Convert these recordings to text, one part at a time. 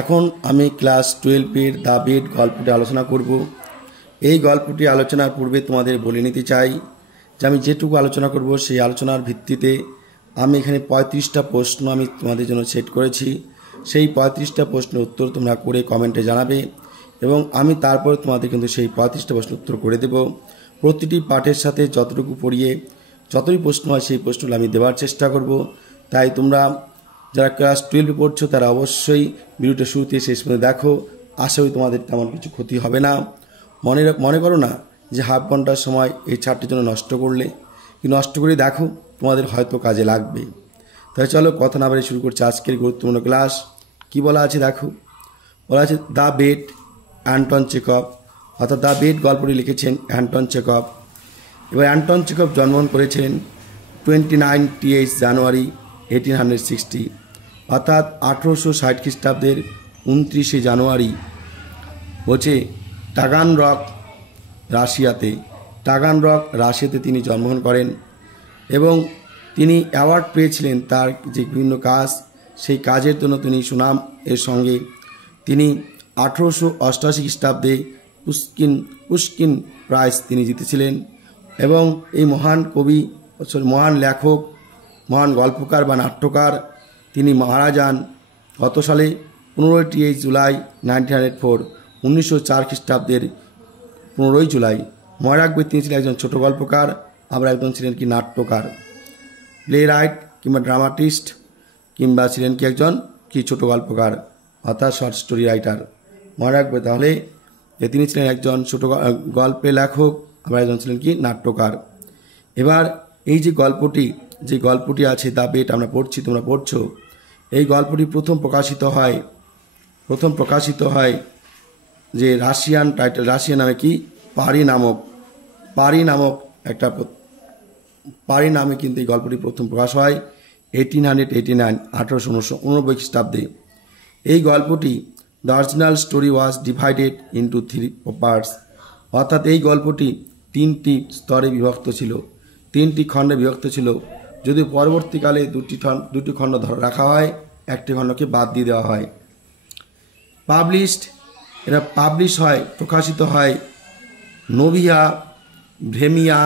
এখন আমি class 12 the bed গল্পটি আলোচনা করব। এই গল্পটি আলোচনার পূর্বে তোমাদের বলে নিতে চাই যে আমি যেটুকু আলোচনা করব সেই আলোচনার ভিত্তিতে আমি এখানে 35টা প্রশ্ন আমি তোমাদের জন্য সেট করেছি। সেই 35টা প্রশ্নের উত্তর তোমরা করে কমেন্টে জানাবে এবং আমি তারপর তোমাদের কিন্তু সেই 35টা প্রশ্নের উত্তর করে দেব। প্রতিটি পাঠের সাথে যতটুকু পড়িয়ে যতই প্রশ্ন হয় সেই প্রশ্নগুলো আমি দেওয়ার চেষ্টা করব। তাই তোমরা যারা ক্লাস 12 পড়ছো তারা অবশ্যই ভিডিওটা শুরুতে শেষ পর্যন্ত দেখো। আশা করি তোমাদের তেমন কিছু ক্ষতি হবে না। মনে করো না যে হাফ ঘন্টার সময় এই চারটির জন্য নষ্ট করলে, কি নষ্ট করে দেখো, তোমাদের হয়তো কাজে লাগবে। তাই চলো কথা না বলে শুরু করছি আজকের গুরুত্বপূর্ণ ক্লাস। কি বলা আছে দেখো, বলা আছে দ্য বেড অ্যান্টন চেকভ, অর্থাৎ দ্য বেড গল্পটি লিখেছেন অ্যান্টন চেকভ। এবার অ্যান্টন চেকভ জন্মগ্রহণ করেছিলেন 29 জানুয়ারি 1860, অর্থাৎ 1860 খ্রিস্টাব্দের 29 জানুয়ারি বলছে টাগানরগ রাশিয়াতে তিনি জন্মগ্রহণ করেন এবং তিনি অ্যাওয়ার্ড পেয়েছিলেন তার যে বিভিন্ন কাজ, সেই কাজের জন্য তিনি সুনাম এর সঙ্গে তিনি 1888 খ্রিস্টাব্দে পুশকিন প্রাইজ তিনি জিতেছিলেন। এবং এই মহান কবি, মহান লেখক, মহান গল্পকার বা নাট্যকার তিনি মারা যান গত সালে 15 জুলাই 1904, 1904 খ্রিস্টাব্দের 15 জুলাই। মনে রাখবে তিনি ছিলেন একজন ছোট গল্পকার, আবার একজন ছিলেন কি নাট্যকার, প্লে রাইট কিংবা ড্রামাটিস্ট, কিংবা ছিলেন কি একজন কি ছোট গল্পকার অর্থাৎ শর্ট স্টোরি রাইটার। মনে রাখবে তাহলে যে তিনি ছিলেন একজন ছোট গল্পের লেখক, আবার একজন ছিলেন কি নাট্যকার। এবার এই যে গল্পটি আছে দ্য বেড আমরা পড়ছি, তোমরা পড়ছো, এই গল্পটি প্রথম প্রকাশিত হয় যে রাশিয়ান নামে কি পারি নামে কিন্তু এই গল্পটি প্রথম প্রকাশ হয় 1889 খ্রিস্টাব্দে। এই গল্পটি the original story was divided into 3 parts, অর্থাৎ এই গল্পটি 3টি স্তরে বিভক্ত ছিল, 3টি খণ্ডে বিভক্ত ছিল। যদি পরবর্তীকালে দুটি খণ্ড রাখা হয়, একটি খণ্ডকে বাদ দিয়ে দেওয়া হয়। প্রকাশিত হয় নোভিয়া ভ্রেমিয়া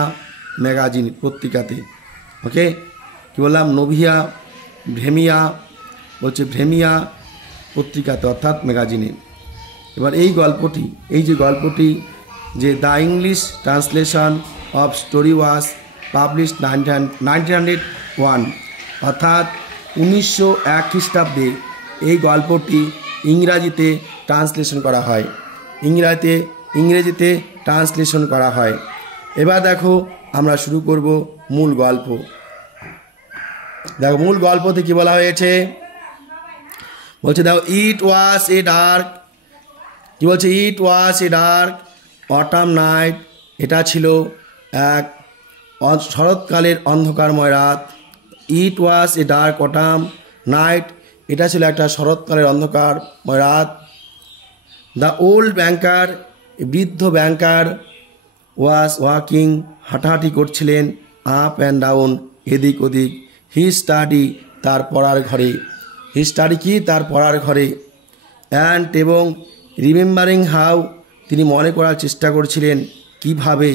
ম্যাগাজিন পত্রিকাতে। ওকে, কি বললাম, নোভিয়া ভ্রেমিয়া পত্রিকাতে অর্থাৎ ম্যাগাজিনে। এবার এই যে গল্পটি যে the English translation of story was published 1901, অর্থাৎ 1901 খ্রিস্টাব্দে এই গল্পটি ইংরেজিতে ট্রান্সলেশন করা হয়। এবার দেখো আমরা শুরু করব মূল গল্প। দেখো মূল গল্পতে কি বলা হয়েছে, বলছে দেখো ইট was a dark autumn night, এটা ছিল এক শরৎকালের অন্ধকারময় রাত। ইট was a dark autumn night, এটা ছিল একটা শরৎকালের অন্ধকারময় রাত। দ্য ওল্ড ব্যাংকার, বৃদ্ধ ব্যাংকার, ওয়াজ ওয়াকিং, হাঁটাহাঁটি করছিলেন, আপ অ্যান্ড ডাউন, এদিক ওদিক। হি স্টাডি, তার পড়ার ঘরে। অ্যান্ড এবং রিমেম্বারিং হাউ, তিনি মনে করার চেষ্টা করছিলেন কিভাবে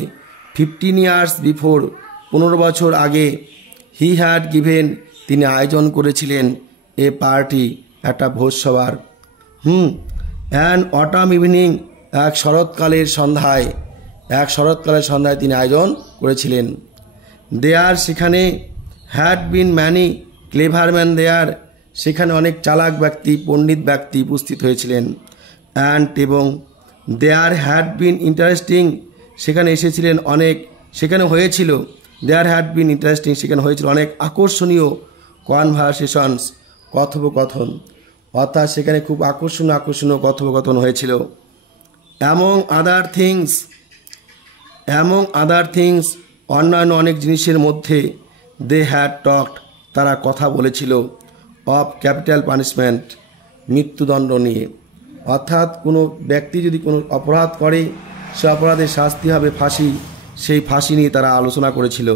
15 years বিফোর, 15 বছর আগে, হি হ্যাড গিভেন, তিনি আয়োজন করেছিলেন এ পার্টি, একটা ভোজসভার। অ্যান্ড অটাম ইভিনিং, এক শরৎকালের সন্ধ্যায় তিনি আয়োজন করেছিলেন। দেয়ার, সেখানে, had been many clever man there, সেখানে অনেক চালাক ব্যক্তি, পণ্ডিত ব্যক্তি উপস্থিত হয়েছিলেন। অ্যান্ড এবং দেয়ার হ্যাড বিন ইন্টারেস্টিং, সেখানে হয়েছিল অনেক আকর্ষণীয় কনভারসেশনস, কথোপকথন, অর্থাৎ সেখানে খুব আকর্ষণীয় কথোপকথন হয়েছিল। অ্যামং আদার থিংস, অন্যান্য অনেক জিনিসের মধ্যে, দে হ্যাড টকড, তারা কথা বলেছিল, অফ ক্যাপিটাল পানিশমেন্ট, মৃত্যুদণ্ড নিয়ে। অর্থাৎ কোনো ব্যক্তি যদি কোনো অপরাধ করে, সে অপরাধের শাস্তি হবে ফাঁসি, সেই ফাঁসি নিয়ে তারা আলোচনা করেছিল।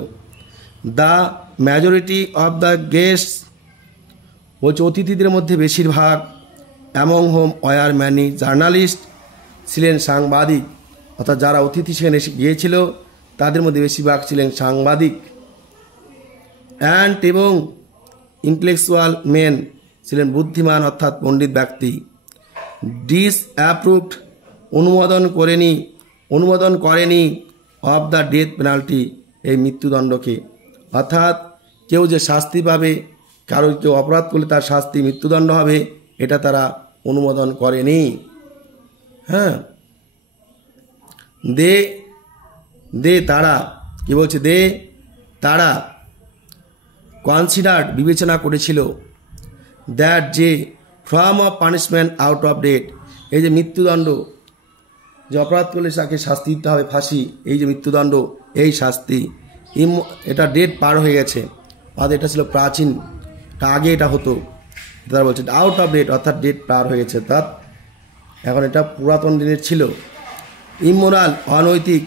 The majority of the guests, বলছে অতিথিদের মধ্যে বেশিরভাগ, among whom were many journalist, ছিলেন সাংবাদিক, অর্থাৎ যারা অতিথি সেখানে এসে গিয়েছিল তাদের মধ্যে বেশিরভাগ ছিলেন সাংবাদিক। অ্যান্ড এবং ইন্টেলেকচুয়াল মেন, ছিলেন বুদ্ধিমান অর্থাৎ পণ্ডিত ব্যক্তি। ডিসঅ্যাপ্রুভড, অনুমোদন করেনি অফ দ্য ডেথ পেনাল্টি, এই মৃত্যুদণ্ডকে। অর্থাৎ কেউ যে শাস্তি পাবে, কেউ অপরাধ করলে তার শাস্তি মৃত্যুদণ্ড হবে, এটা তারা অনুমোদন করেনি। হ্যাঁ, তারা কি বলছে, তারা কনসিডার্ড, বিবেচনা করেছিল, দ্যাট যে form of punishment out of date, এই যে মৃত্যুদণ্ড, যে অপরাধ করলে তাকে শাস্তি দিতে হবে ফাঁসি, এই যে মৃত্যুদণ্ড, এই শাস্তি এটা ডেট পার হয়ে গেছে, আর এটা ছিল প্রাচীন, আগে এটা হতো, তারা বলছে আউট অফ ডেট, অর্থাৎ ডেট পার হয়ে গেছে, অর্থাৎ এখন এটা পুরাতন দিনের ছিল। ইমোরাল, অনৈতিক,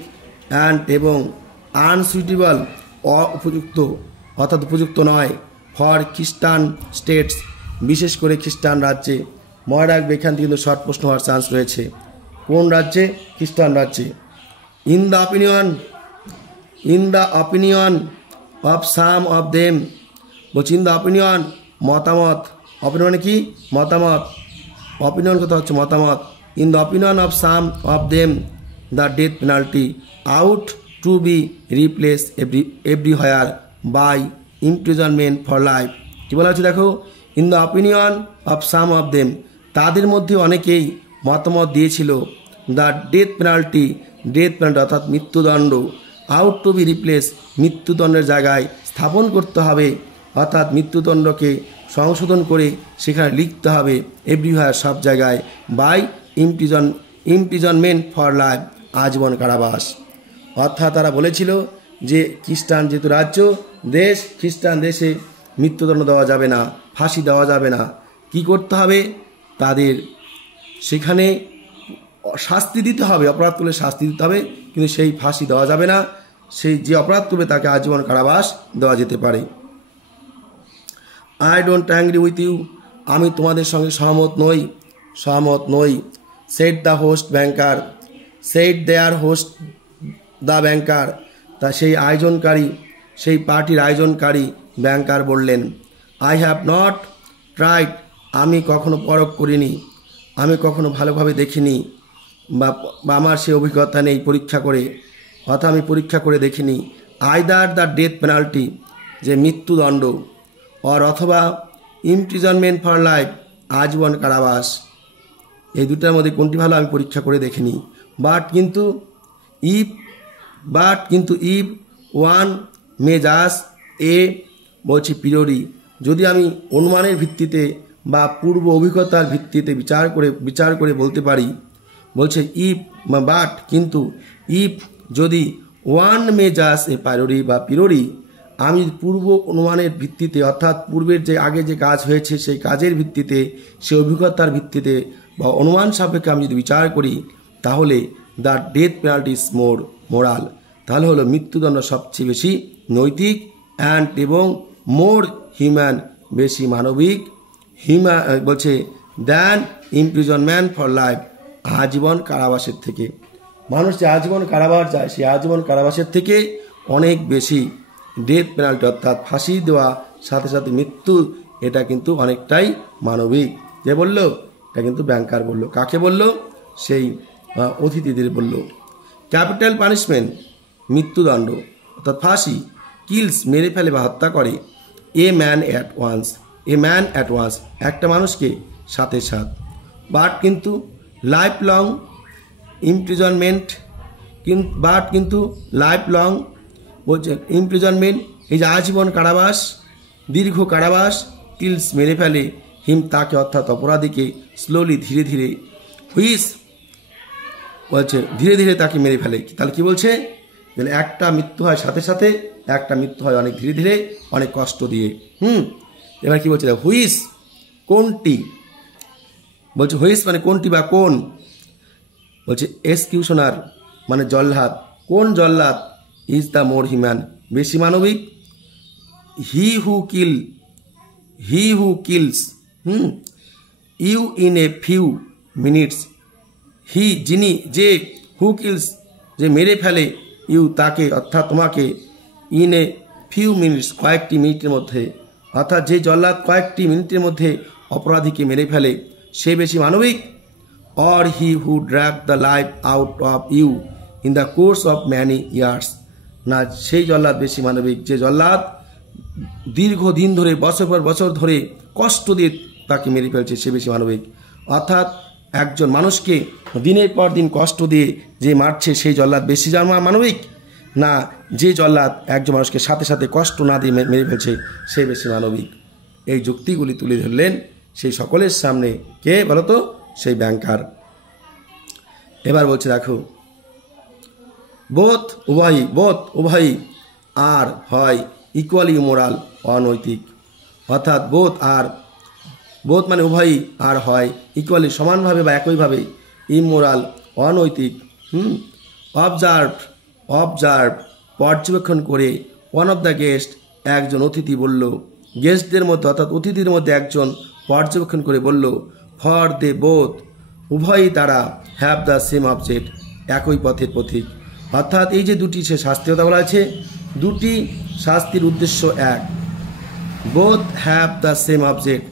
অ্যান্ড এবং আনসুইটেবল, উপযুক্ত, অর্থাৎ উপযুক্ত নয়, ফর খ্রিস্টান স্টেটস, বিশেষ করে খ্রিস্টান রাজ্যে। মনে রাখবে এখান থেকে কিন্তু শর্ট প্রশ্ন হওয়ার চান্স রয়েছে। কোন রাজ্যে? খ্রিস্টান রাজ্যে। In the opinion of some of them, বলছি ইন দ্য অপিনিয়ন, মতামত, অপিনিয়ন কি? মতামত, অপিনিয়ন কথা হচ্ছে মতামত। In the opinion of some of them the death penalty ought to be replace everywhere by imprisonment for life. কী বলা হচ্ছে দেখো, in the opinion of some of them, তাদের মধ্যে অনেকেই মতামত দিয়েছিল, দ্য ডেথ পেনাল্টি অর্থাৎ মৃত্যুদণ্ড, আউট টু বি রিপ্লেস, মৃত্যুদণ্ডের জায়গায় স্থাপন করতে হবে, অর্থাৎ মৃত্যুদণ্ডকে সংশোধন করে সেখানে লিখতে হবে এভরিহোয়ার, সব জায়গায়, বাই ইমপ্রিজনমেন্ট ফর লাইফ, আজীবন কারাবাস। অর্থাৎ তারা বলেছিল যে খ্রিস্টান যেহেতু রাজ্য, দেশ, খ্রিস্টান দেশে মৃত্যুদণ্ড দেওয়া যাবে না, ফাঁসি দেওয়া যাবে না। কি করতে হবে? তাদের সেখানে শাস্তি দিতে হবে, অপরাধ করলে শাস্তি দিতে হবে, কিন্তু সেই ফাঁসি দেওয়া যাবে না, সেই যে অপরাধ করবে তাকে আজীবন কারাবাস দেওয়া যেতে পারে। I don't agree with you, আমি তোমাদের সঙ্গে সহমত নই। Said the host banker, said their host the banker, তা সেই আয়োজনকারী, সেই পার্টির আয়োজনকারী ব্যাংকার বললেন, আই হ্যাভ নট ট্রাইড, আমি কখনো পরখ করিনি, আমি কখনো ভালোভাবে দেখিনি, বা আমার সে অভিজ্ঞতা নেই পরীক্ষা করে, অর্থাৎ আমি পরীক্ষা করে দেখিনি। আইদার দ্য ডেথ পেনাল্টি, যে মৃত্যুদণ্ড, অথবা ইমপ্রিজনমেন্ট ফর লাইফ, আজীবন কারাবাস, এই দুটার মধ্যে কোনটি ভালো আমি পরীক্ষা করে দেখিনি। বাট কিন্তু ইফ ওয়ান মে জাজ এ, বলছি পিরিয়ডি, যদি আমি অনুমানের ভিত্তিতে বা পূর্ব অভিজ্ঞতার ভিত্তিতে বিচার করে বলতে পারি, বলছে কিন্তু ইফ যদি ওয়ান মে জাজ এ পিরিয়ডি, আমি পূর্ব অনুমানের ভিত্তিতে, অর্থাৎ পূর্বের যে আগে যে কাজ হয়েছে সেই কাজের ভিত্তিতে, সেই অভিজ্ঞতার ভিত্তিতে বা অনুমান সাপেক্ষে আমি যদি বিচার করি, তাহলে the death penalty is more moral, তাহলে হলো মৃত্যুদণ্ড সবচেয়ে বেশি নৈতিক, অ্যান্ড এবং মোর হিউম্যান, বেশি মানবিক, বলছে দ্যান ইমপ্রিজনমেন্ট ফর লাইফ, আজীবন কারাবাসের থেকে। মানুষ যে আজীবন কারাবাস যায়, সেই আজীবন কারাবাসের থেকে অনেক বেশি ডেথ পেনাল্টি, অর্থাৎ ফাঁসি দেওয়া সাথে সাথে মৃত্যু, এটা কিন্তু অনেকটাই মানবিক। যে বলল, এটা কিন্তু ব্যাংকার বলল। কাকে বলল? সেই অতিথিদের বলল। ক্যাপিটাল পানিশমেন্ট, মৃত্যুদণ্ড অর্থাৎ ফাঁসি, কিলস, মেরে ফেলে বা হত্যা করে, এ ম্যান অ্যাট ওয়ান্স, একটা মানুষকে সাথে সাথ। বাট কিন্তু লাইফ লং ইমপ্রিজনমেন্ট, কিন্তু লাইফ লং বলছে ইমপ্রিজনমেন্ট, এই যে আজীবন কারাবাস, দীর্ঘ কারাবাস, কিলস, মেরে ফেলে, হিম, তাকে, অর্থাৎ অপরাধীকে, স্লোলি, ধীরে ধীরে, হুইস, বলছে ধীরে ধীরে তাকে মেরে ফেলে। তাহলে কি বলছে? একটা মৃত্যু হয় সাথে সাথে, একটা মৃত্যু হয় অনেক ধীরে ধীরে, অনেক কষ্ট দিয়ে। এবার কি বলছে? হুইস, কোনটি, বলছে হুইস মানে কোনটি বা কোন, বলছে এক্সকিউশনার মানে জল্লাদ, কোন জল্লাদ, ইজ দ্য মোর হিউম্যান, বেশি মানবিক, he who kills, you in a few minutes, he যিনি, যে, হু কিলস যে মেরে ফেলে, ইউ তাকে অর্থাৎ তোমাকে, ইন এ ফিউ মিনিটস কয়েকটি মিনিটের মধ্যে, অর্থাৎ যে জল্লাদ কয়েকটি মিনিটের মধ্যে অপরাধীকে মেরে ফেলে সে বেশি মানবিক, or he who drag the life out of you in the course of many years, না সেই জল্লাদ বেশি মানবিক যে জল্লাদ দীর্ঘদিন ধরে বছর পর বছর ধরে কষ্ট দিয়ে তাকে মেরে ফেলছে সে বেশি মানবিক। অর্থাৎ একজন মানুষকে দিনের পর দিন কষ্ট দিয়ে যে মারছে সেই জল্লাদ বেশি মানবিক, না যে জল্লাদ একজন মানুষকে সাথে সাথে কষ্ট না দিয়ে মেরে ফেলছে সে বেশি মানবিক। এই যুক্তিগুলি তুলে ধরলেন সেই সকলের সামনে কে বলতো? সেই ব্যাংকার। এবার বলছে দেখো, বোথ উভয়ই আর হয় ইকুয়ালি ইমোরাল অনৈতিক, অর্থাৎ বোথ মানে উভয়ই আর হয় ইকুয়ালি সমানভাবে বা একইভাবে ইমোরাল অনৈতিক। অবজার্ভ পর্যবেক্ষণ করে, ওয়ান অফ দ্য গেস্ট একজন অতিথি বলল, গেস্টদের মধ্যে অর্থাৎ অতিথিদের মধ্যে একজন পর্যবেক্ষণ করে বলল, ফর দে বোথ উভয়ই তারা হ্যাভ দ্য সেম অবজেক্ট একই পথের পথিক। অর্থাৎ এই যে দুটি সে শাস্তির কথা বলা আছে, দুটি শাস্তির উদ্দেশ্য এক, both have the same object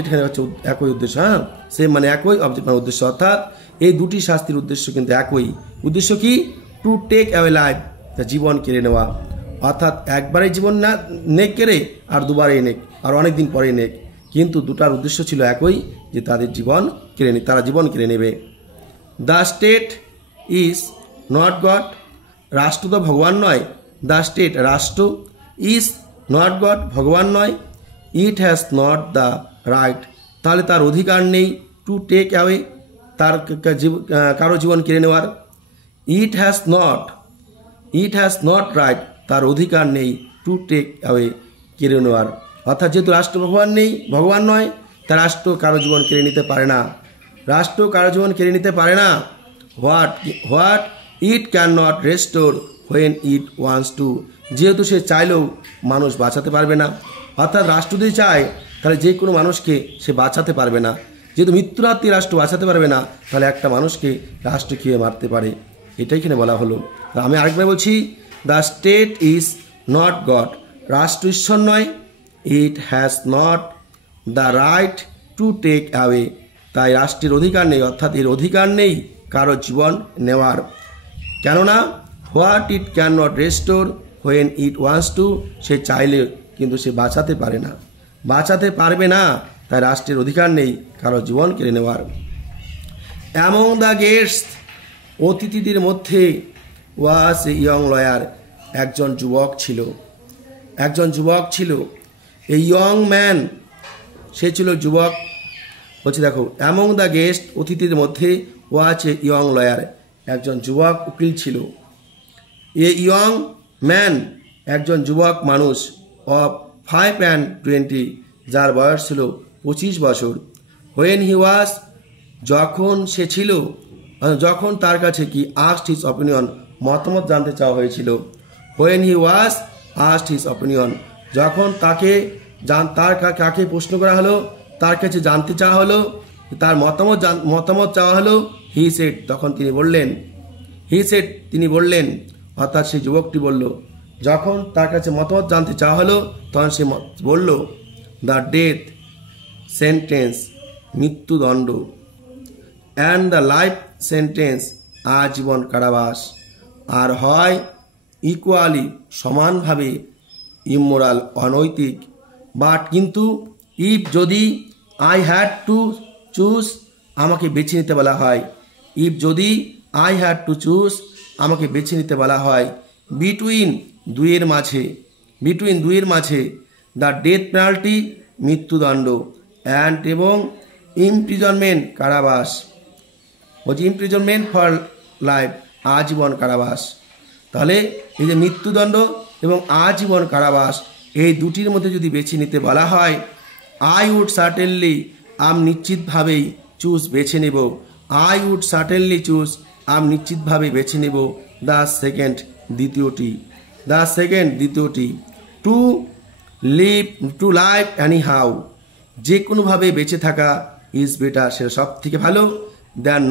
এখানে হচ্ছে একই উদ্দেশ্য, হ্যাঁ সেম মানে একই, অবজেক্ট মানে উদ্দেশ্য, অর্থাৎ এই দুটি শাস্তির উদ্দেশ্য কিন্তু একই। উদ্দেশ্য কি? টু টেক অ্যাওয়ে লাইফ, জীবন কেড়ে নেওয়া, অর্থাৎ একবারে জীবন না নেক কেড়ে আর দুবারে নেক আর অনেক দিন পরে নেক, কিন্তু দুটার উদ্দেশ্য ছিল একই, যে তাদের জীবন তারা জীবন কেড়ে নেবে। The state is not God, রাষ্ট্র তো ভগবান নয়, দ্য স্টেট রাষ্ট্র, ইজ নট গড ভগবান নয়, it has not the right তাহলে তার অধিকার নেই, টু টেক অ্যাওয়ে তার কারো জীবন কেড়ে নেওয়ার, ইট হ্যাজ নট রাইট তার অধিকার নেই, টু টেক অ্যাওয়ে কেড়ে নেওয়ার, অর্থাৎ যেহেতু রাষ্ট্র ভগবান নয় তার রাষ্ট্র কারো জীবন কেড়ে নিতে পারে না, রাষ্ট্র কারো জীবন কেড়ে নিতে পারে না। What it can not restore when it wants two, যেহেতু সে চাইলেও মানুষ বাঁচাতে পারবে না, অর্থাৎ রাষ্ট্র যদি চায় তাহলে যে কোনো মানুষকে সে বাঁচাতে পারবে না, যেহেতু মৃত্যুরাত্রি রাষ্ট্র বাঁচাতে পারবে না তাহলে একটা মানুষকে রাষ্ট্র খেয়ে মারতে পারে, এটাই এখানে বলা হলো। আমি আরেকবার বলছি, the state is not God, রাষ্ট্র ঈশ্বর নয়, it has not the right to take away তাই রাষ্ট্রের অধিকার নেই, অর্থাৎ এর অধিকার নেই কারো জীবন নেওয়ার, কেননা what it can not restore when it wants to, সে চাইলে কিন্তু সে বাঁচাতে পারবে না, তাই রাষ্ট্রের অধিকার নেই কারো জীবন কেড়ে নেওয়ার। অ্যামং দ্য গেস্টস অতিথিদের মধ্যে ওয়াজ এ ইয়ং লয়ার একজন যুবক ছিল, এই ইয়ং ম্যান সে ছিল যুবক। বলছে দেখো, অ্যামং দ্য গেস্ট অতিথিদের মধ্যে ওয়াজ এ ইয়ং লয়ার একজন যুবক উকিল ছিল, এ ইয়ং ম্যান একজন যুবক মানুষ, অফ 5 যার বয়স ছিল 25 বছর, হোয়েন হি ওয়াজ যখন তার কাছে কি আস্কড হিজ অপিনিয়ন মতামত জানতে চাওয়া হয়েছিল, when he was asked his opinion যখন কাকে প্রশ্ন করা হলো, তার কাছে জানতে চাওয়া হলো, তার মতামত চাওয়া হলো, হি সেড তখন তিনি বললেন, অর্থাৎ সেই যুবকটি বলল, যখন তার কাছে মতামত জানতে চাওয়া হলো তখন সে বলল, দ্য ডেথ সেন্টেন্স মৃত্যুদণ্ড, অ্যান্ড দ্য লাইফ সেন্টেন্স আজীবন কারাবাস, আর হয় ইকুয়ালি সমানভাবে ইমোরাল অনৈতিক, বাট কিন্তু ইফ যদি আই হ্যাড টু চুজ আমাকে বেছে নিতে বলা হয়, বিটুইন দুইয়ের মাঝে দ্য ডেথ পেনাল্টি মৃত্যুদণ্ড, অ্যান্ড এবং ইমপ্রিজনমেন্ট কারাবাস, বলছি ইমপ্রিজনমেন্ট ফর লাইফ আজীবন কারাবাস, তাহলে এই যে মৃত্যুদণ্ড এবং আজীবন কারাবাস এই দুটির মধ্যে যদি বেছে নিতে বলা হয়, আই উড সার্টেনলি আমি নিশ্চিতভাবেই বেছে নেব দ্য সেকেন্ড দ্বিতীয়টি, টু লাইফ এনি হাউ যে কোনোভাবে বেঁচে থাকা, ইজ বেটার, সেটা সব থেকে ভালো, দ্যান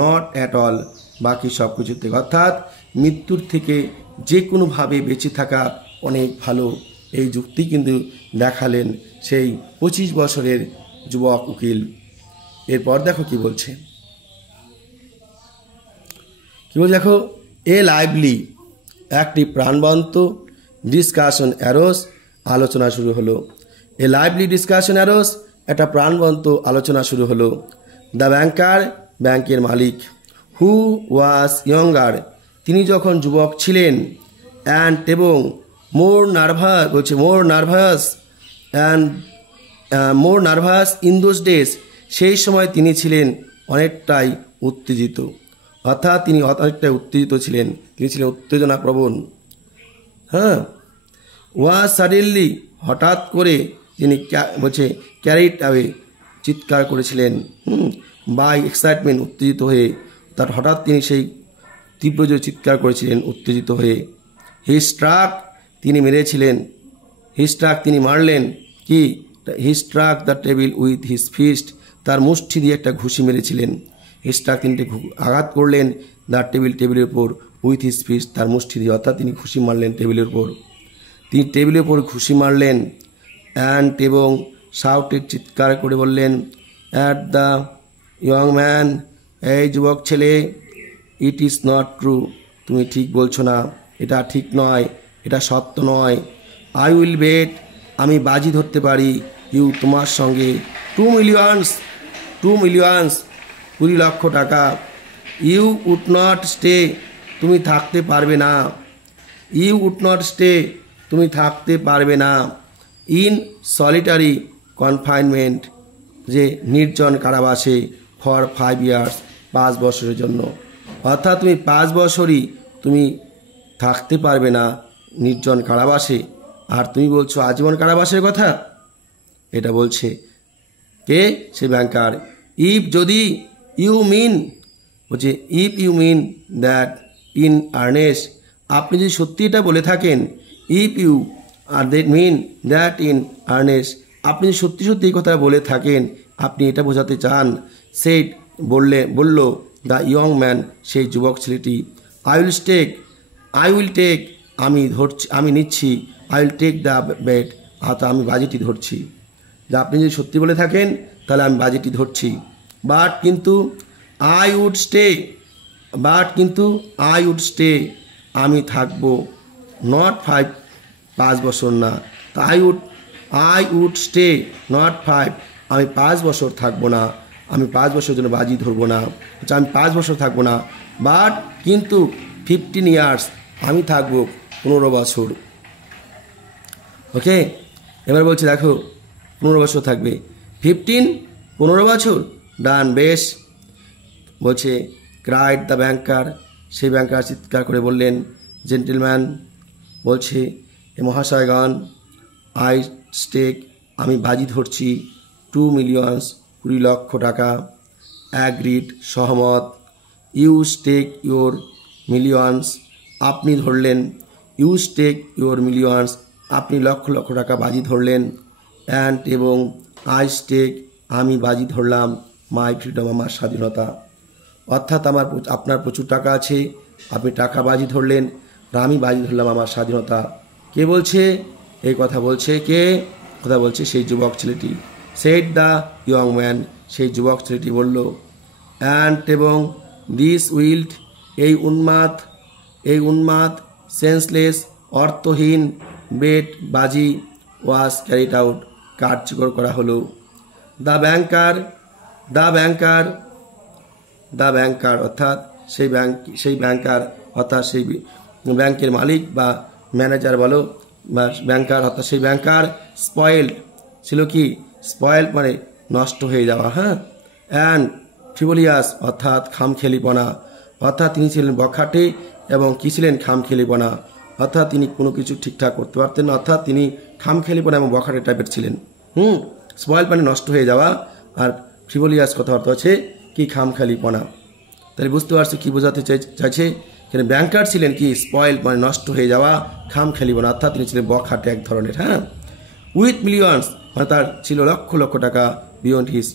নট অ্যাট অল, বাকি সব কিছুর থেকে। অর্থাৎ মৃত্যুর থেকে যে কোনোভাবে বেঁচে থাকা অনেক ভালো, এই যুক্তি কিন্তু দেখালেন সেই 25 বছরের যুবক উকিল। এরপর দেখো কি বলছে, দেখো, এ লাইভলি, একটি প্রাণবন্ত ডিসকাশন অ্যারোস, আলোচনা শুরু হলো। এ লাইভলি ডিসকাশন অ্যারোস, একটা প্রাণবন্ত আলোচনা শুরু হলো। দ্য ব্যাংকার, ব্যাংকের মালিক, হু ওয়াজ ইয়ঙ্গার, তিনি যখন যুবক ছিলেন, অ্যান্ড এবং মোর নার্ভাস ইন দোজ ডেজ, সেই সময় তিনি ছিলেন অনেকটাই উত্তেজিত। অর্থাৎ তিনি অনেকটাই উত্তেজিত ছিলেন, তিনি ছিলেন উত্তেজনা প্রবণ। হ্যাঁ, ওয়াজ সাডেনলি, হঠাৎ করে তিনি ক্যারিড অ্যাওয়ে, চিৎকার করেছিলেন, বাই এক্সাইটমেন্ট, উত্তেজিত হয়ে। তার হঠাৎ তিনি সেই তীব্র যে চিৎকার করেছিলেন উত্তেজিত হয়ে। হি স্ট্রাক, তিনি মেরেছিলেন। হি স্ট্রাক, তিনি মারলেন কি? He struck the table with his fist, তার মুষ্টি দিয়ে একটা ঘুষি মেরেছিলেন। হি স্ট্রাক, তিনি আঘাত করলেন দ্য টেবিলের উপর, উইথ হিজ ফিস্ট, তার মুষ্টি দিয়ে, অর্থাৎ তিনি ঘুষি মারলেন টেবিলের উপর। তিনি টেবিলের উপর ঘুষি মারলেন। অ্যান্ড এবং শাউটেড, চিৎকার করে বললেন, অ্যাট দ্য ইয়ং ম্যান, এই যুবক ছেলে, ইট ইজ নট ট্রু, তুমি ঠিক বলছো না, এটা ঠিক নয়, এটা সত্য নয়। আই উইল বেট, আমি বাজি ধরতে পারি, ইউ, তোমার সঙ্গে, 2 মিলিয়নস, 20 লক্ষ টাকা। ইউ উড নট স্টে, তুমি থাকতে পারবে না। ইউ উড নট স্টে, তুমি থাকতে পারবে না। ইন সলিটারি কনফাইনমেন্ট, যে নির্জন কারাবাসে, ফর 5 ইয়ার্স, 5 বছরের জন্য। অর্থাৎ তুমি 5 বছরই তুমি থাকতে পারবে না নির্জন কারাবাসে, আর তুমি বলছো আজীবন কারাবাসের কথা। এটা বলছে কে? সে ব্যাংকার। ইফ, যদি, ইউ মিন, বলছে if you mean that in earnest, আপনি যদি সত্যি এটা বলে থাকেন, if you are that mean that in earnest, আপনি সত্যি সত্যি এই কথা বলে থাকেন, আপনি এটা বোঝাতে চান। সেট, বলল দ্য ইয়ং ম্যান, সেই যুবক ছেলেটি। আই উইল টেক, আমি নিচ্ছি। I will take the bet, আমি বাজিটি ধরছি। যে আপনি যদি সত্যি বলে থাকেন তাহলে আমি বাজিটি ধরছি। বাট কিন্তু আই উড স্টে, আমি থাকবো, নট 5 বছর না। তা আই উড স্টে নট 5, আমি 5 বছর থাকবো না, আমি 5 বছরের জন্য বাজি ধরবো না, আমি 5 বছর থাকবো না। বাট কিন্তু 15 ইয়ার্স, আমি থাকবো 15 বছর। ওকে, এবার বলছে দেখো 15 বছর থাকবে। 15 বছর, ডান, বেশ। বলছে ক্রাইড দ্য ব্যাংকার, সেই ব্যাংকার চিৎকার করে বললেন, জেন্টেলম্যান, বলছে এ মহাশয়গণ, আই স্টেক, আমি বাজি ধরছি, 2 মিলিয়নস, 20 লক্ষ টাকা। অ্যাগ্রিড, সহমত। ইউ স্টেক ইউর মিলিয়নস, আপনি ধরলেন। ইউ স্টেক ইউর মিলিয়নস, আপনি লক্ষ লক্ষ টাকা বাজি ধরলেন। অ্যান্ড এবং আই স্টেক, আমি বাজি ধরলাম, মাই ফ্রিডম, আমার স্বাধীনতা। অর্থাৎ আপনার প্রচুর টাকা আছে, আপনি টাকা বাজি ধরলেন, আর আমি বাজি ধরলাম আমার স্বাধীনতা। কে বলছে এই কথা? বলছে কে? কথা বলছে সেই যুবক ছেলেটি। সেড দ্য ইয়ং ম্যান, সেই যুবক ছেলেটি বলল। অ্যান্ড এবং দিস উইল্ড, এই উন্মাদ, সেন্সলেস, অর্থহীন, বেট, বাজি, ওয়াজ ক্যারিড আউট, কার্যকর করা হলো। দ্য ব্যাংকার অর্থাৎ সেই ব্যাংকার অর্থাৎ সেই ব্যাংকের মালিক বা ম্যানেজার বলো, বা ব্যাংকার অর্থাৎ সেই ব্যাংকার স্পয়েলড ছিল। কি স্পয়েলড মানে নষ্ট হয়ে যাওয়া। হ্যাঁ, অ্যান্ড ফ্রিভোলিয়াস অর্থাৎ খামখেয়ালিপনা, অর্থাৎ তিনি ছিলেন বখাটে এবং কি ছিলেন? খামখেয়ালিপনা, অর্থাৎ তিনি কোনো কিছু ঠিকঠাক করতে পারতেন না, অর্থাৎ তিনি খামখেয়ালিপনা এবং বখাটে টাইপের ছিলেন। স্পয়েল মানে নষ্ট হয়ে যাওয়া, আর ফ্রিভোলিয়াস কথাবার্তা আছে কি? খামখেয়ালিপনা। তাহলে বুঝতে পারছো কি বোঝাতে চাইছে? এখানে ব্যাংকার ছিলেন কি? স্পয়েল মানে নষ্ট হয়ে যাওয়া, খামখেয়ালিপনা, অর্থাৎ তিনি ছিলেন বখাটে এক ধরনের। হ্যাঁ, উইথ মিলিয়নস মানে তার ছিল লক্ষ লক্ষ টাকা। বিয়ন্ড হিজ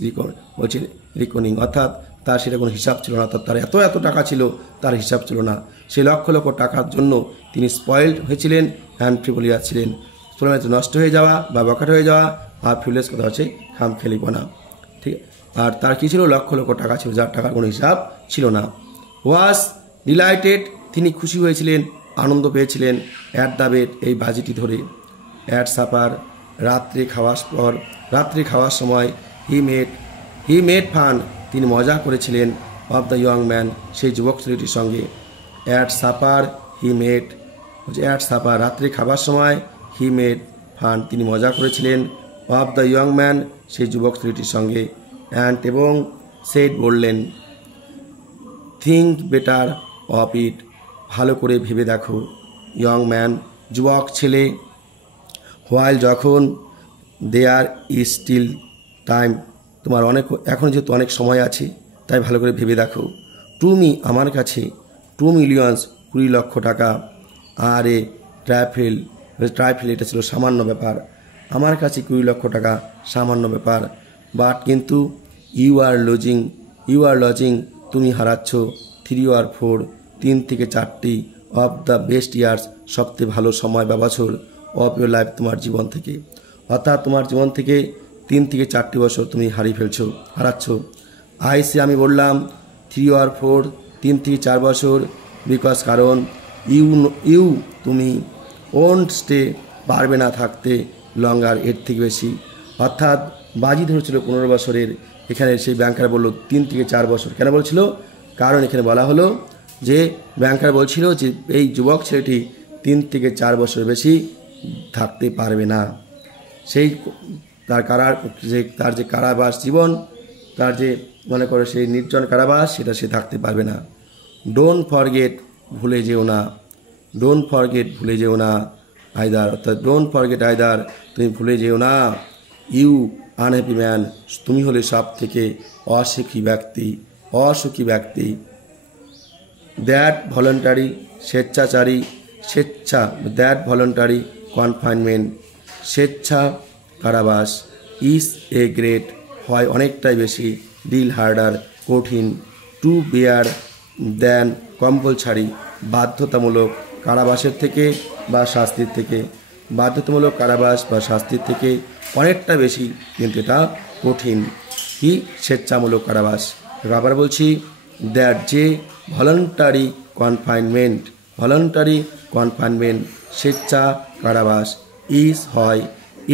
বলছে রিকনিং, অর্থাৎ তার সেটা কোনো হিসাব ছিল না, অর্থাৎ তার এত এত টাকা ছিল তার হিসাব ছিল না। সেই লক্ষ লক্ষ টাকার জন্য তিনি স্পয়েলড হয়েছিলেন অ্যান্ড ফ্রিভলিয়াস ছিলেন। নষ্ট হয়ে যাওয়া বা বকাট হয়ে যাওয়া, আর ফ্রিভলিয়াস কথা হচ্ছে খামখেয়ালিপনা। ঠিক, আর তার কী ছিল? লক্ষ লক্ষ টাকা ছিল, যার টাকার কোনো হিসাব ছিল না। ওয়াজ ডিলাইটেড, তিনি খুশি হয়েছিলেন, আনন্দ পেয়েছিলেন। অ্যাট দ্য বেড, এই বাজিটি ধরে। অ্যাট সাপার, রাত্রে খাওয়ার সময়। হি মেড ফান, তিনি মজা করেছিলেন। অফ দ্য ইয়ং ম্যান, সেই যুবক ছেলেটির সঙ্গে। অ্যাট সাপার অ্যাট সাপার, রাত্রে খাবার সময়। হি মেড ফান, তিনি মজা করেছিলেন। অফ দ্য ইয়ং ম্যান, সেই যুবক ছেলেটির সঙ্গে। অ্যান্ড এবং সেড, বললেন। থিঙ্ক বেটার অফ ইট, ভালো করে ভেবে দেখো। ইয়ং ম্যান, যুবক ছেলে। হোয়াইল, যখন। দেয়ার ইজ স্টিল টাইম, তোমার এখন যেহেতু অনেক সময় আছে, তাই ভালো করে ভেবে দেখো। টু মি, আমার কাছে। 2 মিলিয়নস, 20 লক্ষ টাকা। আর এ ট্রাইফেল, এটা ছিল সামান্য ব্যাপার। আমার কাছে 20 লক্ষ টাকা সামান্য ব্যাপার। বাট কিন্তু ইউ আর লজিং, তুমি হারাচ্ছ। 3 or 4, 3 থেকে 4টি। অফ দ্য বেস্ট ইয়ার্স, সবচেয়ে ভালো সময় বা বছর। অফ ইউর লাইফ, তোমার জীবন থেকে। অর্থাৎ তোমার জীবন থেকে 3 থেকে 4টি বছর তুমি হারাচ্ছ। আমি বললাম 3 or 4, 3 থেকে 4 বছর। বিকজ, কারণ। ইউ তুমি। ওন্ট স্টে, পারবে না থাকতে। লঙ্গার, এর থেকে বেশি। অর্থাৎ বাজি ধরেছিল 15 বছরের, এখানে সেই ব্যাংকার বলল 3 থেকে 4 বছর। কেন বলছিল? কারণ এখানে বলা হলো যে ব্যাংকার বলছিল যে এই যুবক ছেলেটি 3 থেকে 4 বছর বেশি থাকতে পারবে না। সেই তার যে কারাবাস জীবন, তার যে মনে করে সেই নির্জন কারাবাস, সেটা সে থাকতে পারবে না। ডোন্ট ফরগেট, ভুলে যেও না। আইদার, অর্থাৎ ডোন্ট ফরগেট আইদার, তুমি ভুলে যেও না। ইউ আনহ্যাপি ম্যান, তুমি হলে সব থেকে অসুখী ব্যক্তি। দ্যাট ভলান্টারি কনফাইনমেন্ট, স্বেচ্ছা কারাবাস। ইজ এ গ্রেট, হয় অনেকটাই বেশি। ডিল হার্ডার, কঠিন। টু বেয়ার দ্যান কম্পালসারি, বাধ্যতামূলক কারাবাসের থেকে বা শাস্তির থেকে। বাধ্যতামূলক কারাবাস বা শাস্তির থেকে অনেকটা বেশি, কিন্তু এটা কঠিন। কি? স্বেচ্ছামূলক কারাবাস। আবার বলছি, দ্যাট যে ভলান্টারি কনফাইনমেন্ট, স্বেচ্ছা কারাবাস। ইজ হয়।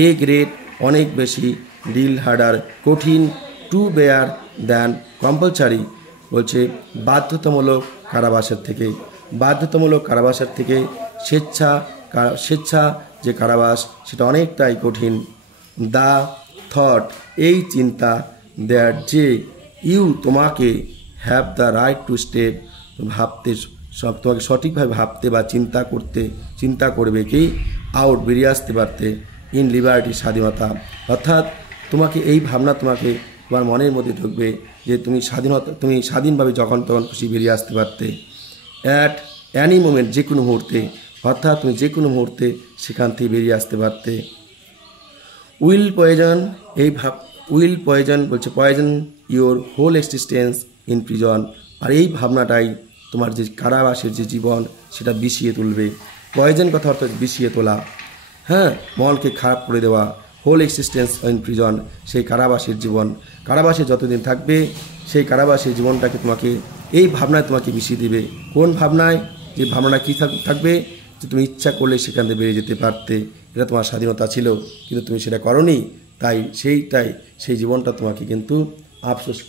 এ গ্রেট, অনেক বেশি। ডিল হার্ডার, কঠিন। টু বেয়ার দ্যান কম্পালসারি, বলছে বাধ্যতামূলক কারাবাসের থেকে। স্বেচ্ছা যে কারাবাস, সেটা অনেকটাই কঠিন। দ্য থট, এই চিন্তা। দ্যাট যে ইউ তোমাকে। Have the right two step, তোমাকে সঠিকভাবে ভাবতে বা চিন্তা করবে কি? আউট, বেরিয়ে আসতে পারতে। ইন লিবার্টি, স্বাধীনতা। অর্থাৎ তোমাকে এই ভাবনা তোমার মনের মধ্যে ঢুকবে যে তুমি স্বাধীনভাবে যখন তখন খুশি বেরিয়ে আসতে পারতে। অ্যাট অ্যানি মোমেন্ট, যে কোনো মুহূর্তে। অর্থাৎ তুমি যে কোনো মুহূর্তে সেখান থেকে বেরিয়ে আসতে পারতে। উইল পয়জন, বলছে poison your whole existence in prison. আর এই ভাবনাটাই তোমার যে কারাবাসের যে জীবন, সেটা বিষিয়ে তুলবে। পয়জন কথা অর্থাৎ বিষিয়ে তোলা, হ্যাঁ, মনকে খারাপ করে দেওয়া। হোল এক্সিস্টেন্স ইন প্রিজন, সেই কারাবাসের জীবন। কারাবাসে যতদিন থাকবে, সেই কারাবাসের জীবনটাকে এই ভাবনায় তোমাকে বিষিয়ে দিবে। কোন ভাবনায়? যে ভাবনা কী থাকবে? যে তুমি ইচ্ছা করলে সেখান থেকে বেরিয়ে যেতে পারতে, এটা তোমার স্বাধীনতা ছিল, কিন্তু তুমি সেটা করোনি। তাই সেই জীবনটা তোমাকে কিন্তু আফসোস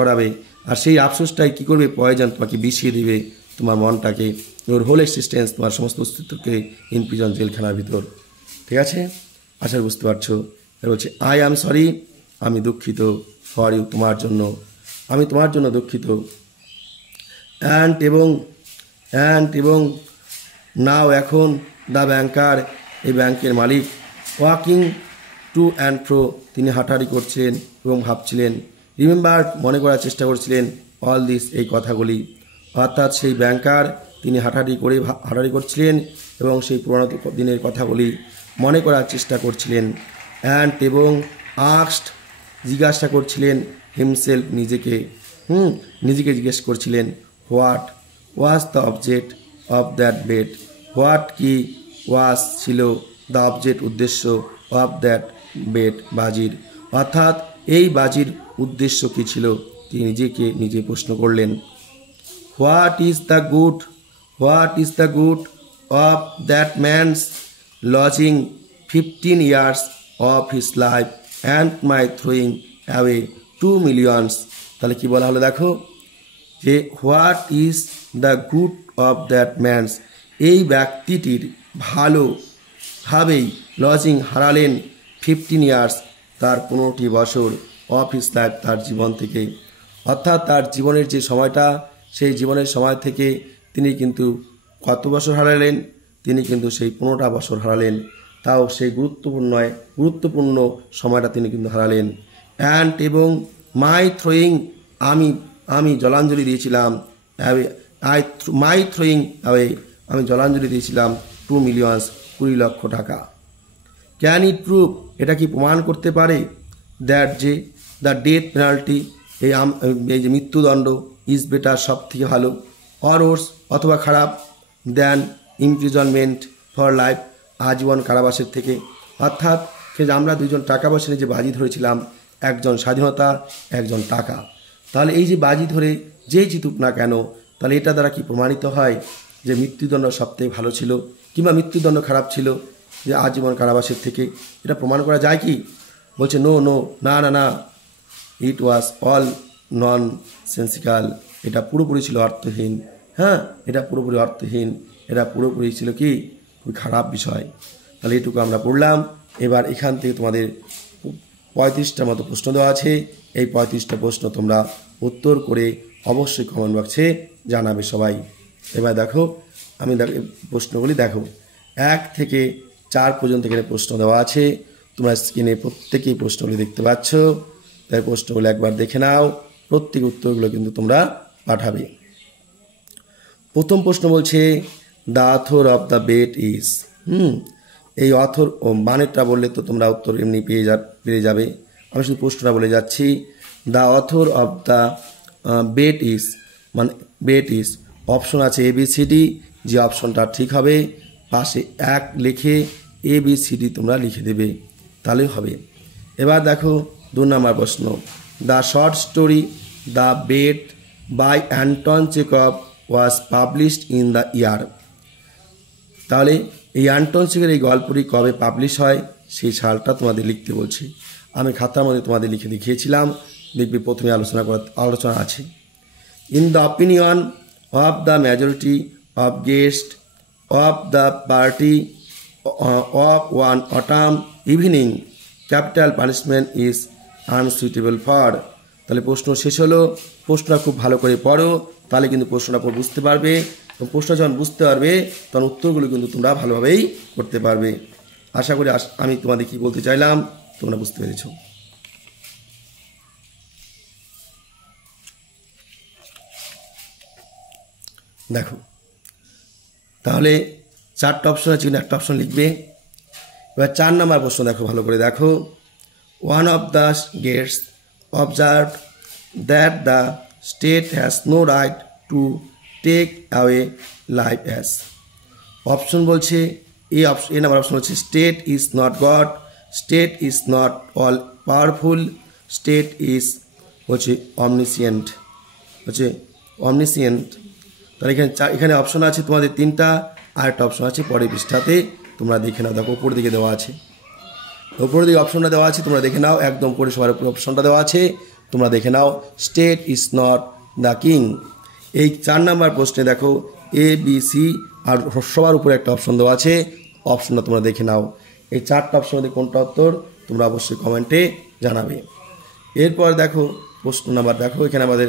করাবে। আর সেই আফসোসটাই কী করবে? পয়জন, তোমাকে বিষিয়ে দিবে তোমার মনটাকে। ওর হোল এক্সিস্টেন্স, তোমার সমস্ত অস্তিত্বকে ইন প্রিজন, জেলখানার ভিতর। ঠিক আছে, আশা বুঝতে পারছো। বলছে আই অ্যাম সরি, আমি দুঃখিত। ফর ইউ, তোমার জন্য, আমি তোমার জন্য দুঃখিত। অ্যান্ড এবং নাও, এখন। দ্য ব্যাংকার, এই ব্যাংকের মালিক। ওয়াকিং টু অ্যান্ড ফ্রো, তিনি হাঁটাহাঁটি করছেন এবং ভাবছিলেন। রিমেম্বার, মনে করার চেষ্টা করছিলেন। অল দিস, এই কথাগুলি। অর্থাৎ সেই ব্যাংকার, তিনি হাঁটাহাঁটি করছিলেন এবং সেই পুরোনো দিনের কথাগুলি মনে করার চেষ্টা করছিলেন। অ্যান্ড এবং আস্কড জিজ্ঞাসা করছিলেন হিমসেলফ নিজেকে নিজেকে জিজ্ঞেস করছিলেন what was the object of that bed what কি ওয়াজ ছিল দ্য অবজেক্ট উদ্দেশ্য অফ দ্যাট বেড বাজির অর্থাৎ এই বাজির উদ্দেশ্য কী ছিল তিনি নিজেকে নিজে প্রশ্ন করলেন what is the good of that man's lodging 15 years of his life and my throwing away 2 millions তাহলে কি বলা হলো দেখো যে what is the good of that man's এই ব্যক্তিটির ভালোভাবেই লজিং হারালেন 15 years তার 15টি বছর অফ হিস লাইফ তার জীবন থেকে অর্থাৎ তার জীবনের যে সময়টা সেই জীবনের সময় থেকে তিনি কিন্তু কত বছর হারালেন তিনি কিন্তু সেই 15টা বছর হারালেন তাও সেই গুরুত্বপূর্ণ সময়টা তিনি কিন্তু হারালেন অ্যান্ড এবং মাই থ্রোয়িং আমি জলাঞ্জলি দিয়েছিলাম আমি জলাঞ্জলি দিয়েছিলাম 2 million 20 লক্ষ টাকা ক্যান ইট প্রুভ এটা কি প্রমাণ করতে পারে দ্যাট যে দ্য ডেথ পেনাল্টি এই যে মৃত্যুদণ্ড ইজ বেটার সব থেকে ভালো অর অথবা খারাপ দেন ইমপ্রিজনমেন্ট ফর লাইফ আজীবন কারাবাসের থেকে অর্থাৎ আমরা দুজন টাকা পয়সা নিয়ে যে বাজি ধরেছিলাম একজন স্বাধীনতা একজন টাকা তাহলে এই যে বাজি ধরে যেই জিতুক না কেন তাহলে এটা দ্বারা কি প্রমাণিত হয় যে মৃত্যুদণ্ড সবথেকে ভালো ছিল কিংবা মৃত্যুদণ্ড খারাপ ছিল যে আজীবন কারাবাসের থেকে এটা প্রমাণ করা যায় কি বলছে না ইট ওয়াজ অল নন সেন্সিক্যাল এটা পুরোপুরি ছিল অর্থহীন এটা পুরোপুরি অর্থহীন এটা পুরোপুরি ছিল কি খুবই খারাপ বিষয় তাহলে এটুকু আমরা পড়লাম এবার এখান থেকে তোমাদের 35টার মতো প্রশ্ন দেওয়া আছে এই 35টা প্রশ্ন তোমরা উত্তর করে অবশ্যই কমেন্ট বক্সে জানাবে সবাই এবার দেখো আমি প্রশ্নগুলি দেখো 1 থেকে 4 পর্যন্ত এখানে প্রশ্ন দেওয়া আছে তোমরা স্ক্রিনে প্রত্যেকেই প্রশ্নগুলি দেখতে পাচ্ছ তাই প্রশ্নগুলো একবার দেখে নাও প্রত্যেক উত্তরগুলো কিন্তু তোমরা পাঠাবে প্রথম প্রশ্ন বলছে the author of the bed is এই অথর মানেরটা বললে তো তোমরা উত্তর এমনি পেয়ে যাবে আমি শুধু প্রশ্নটা বলে যাচ্ছি the author of the bed is মানে বেড ইজ অপশন আছে ABCD যে অপশনটা ঠিক হবে পাশে 1 লিখে ABCD তোমরা লিখে দেবে তাহলেই হবে এবার দেখো 2 নম্বর প্রশ্ন the short story the bed by Anton Chekhov was published in the year তাহলে এই অ্যান্টন চেকভের এই গল্পটি কবে পাবলিশ হয় সেই সালটা তোমাদের লিখতে বলছি আমি খাতার মধ্যে তোমাদের লিখে দেখিয়েছিলাম দেখবে প্রথমে আলোচনা আছে in the opinion of the majority of guest of the party of one autumn evening capital punishment is unsuitable for তাহলে প্রশ্ন শেষ হলো প্রশ্নটা খুব ভালো করে পড়ো তাহলে কিন্তু প্রশ্নটা বুঝতে পারবে এবং প্রশ্ন যখন বুঝতে পারবে তখন উত্তরগুলো কিন্তু তোমরা ভালোভাবেই করতে পারবে আশা করি আমি তোমাদের কি বলতে চাইলাম তোমরা বুঝতে পেরেছ দেখো তাহলে 4টা অপশন আছে কিন্তু একটা অপশন লিখবে এবার 4 নম্বর প্রশ্ন দেখো ভালো করে দেখো one of the guests observe that the state has no right to take away life as option বলছে এ নাম্বার অপশন হচ্ছে state is not God state is not all powerful state is হচ্ছে omniscient তাহলে এখানে option আছে তোমাদের 3টা আর একটা option আছে পরের পৃষ্ঠাতে তোমরা দেখে নাও দেখো উপর দিকে দেওয়া আছে উপরের দিকে অপশনটা দেওয়া আছে তোমরা দেখে নাও একদম পরে সবার উপরে অপশনটা দেওয়া আছে তোমরা দেখে নাও state is not the king এই 4 নম্বর প্রশ্নে দেখো ABC আর সবার উপরে একটা অপশন দেওয়া আছে অপশনটা তোমরা দেখে নাও এই 4টা অপশন মধ্যে কোনটা উত্তর তোমরা অবশ্যই কমেন্টে জানাবে এরপর দেখো প্রশ্ন নাম্বার দেখো এখানে আমাদের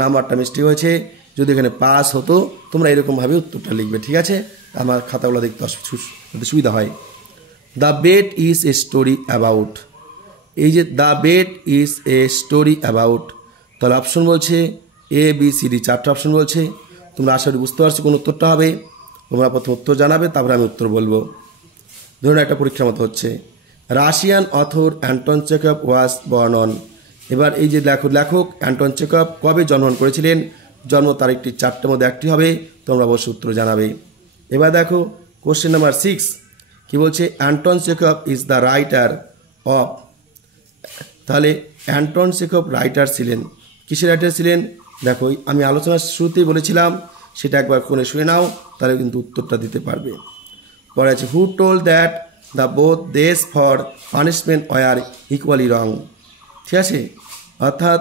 নাম্বারটা মিস্টেক হয়েছে যদি এখানে পাস হতো তোমরা এরকমভাবে উত্তরটা লিখবে ঠিক আছে আমার খাতাগুলো দেখতে সুবিধা হয় the bed is a story about এই যে the bed is a story about তাহলে অপশন বলছে ABCD 4টা অপশন বলছে তোমরা আশা করি বুঝতে পারছো কোন উত্তরটা হবে তোমরা প্রথম উত্তর জানাবে তারপরে আমি উত্তর বলবো ধরুন একটা পরীক্ষার মতো হচ্ছে Russian author Anton Chekhov was born on. এবার এই যে লেখক অ্যান্টন চেকভ কবে জন্মগ্রহণ করেছিলেন, জন্ম তারিখটি 4টের মধ্যে একটি হবে, তোমরা অবশ্যই উত্তর জানাবে। এবার দেখো কোশ্চেন নাম্বার 6 কি বলছে, Anton Chekhov is the writer of. তাহলে অ্যান্টন চেকভ রাইটার ছিলেন, কিসের রাইটার ছিলেন? দেখো আমি আলোচনার শুরুতেই বলেছিলাম, সেটা একবার ফোনে শুনে নাও, তাহলে কিন্তু উত্তরটা দিতে পারবে। পরে আছে who told that the both days for punishment were equally wrong. ঠিক আছে, অর্থাৎ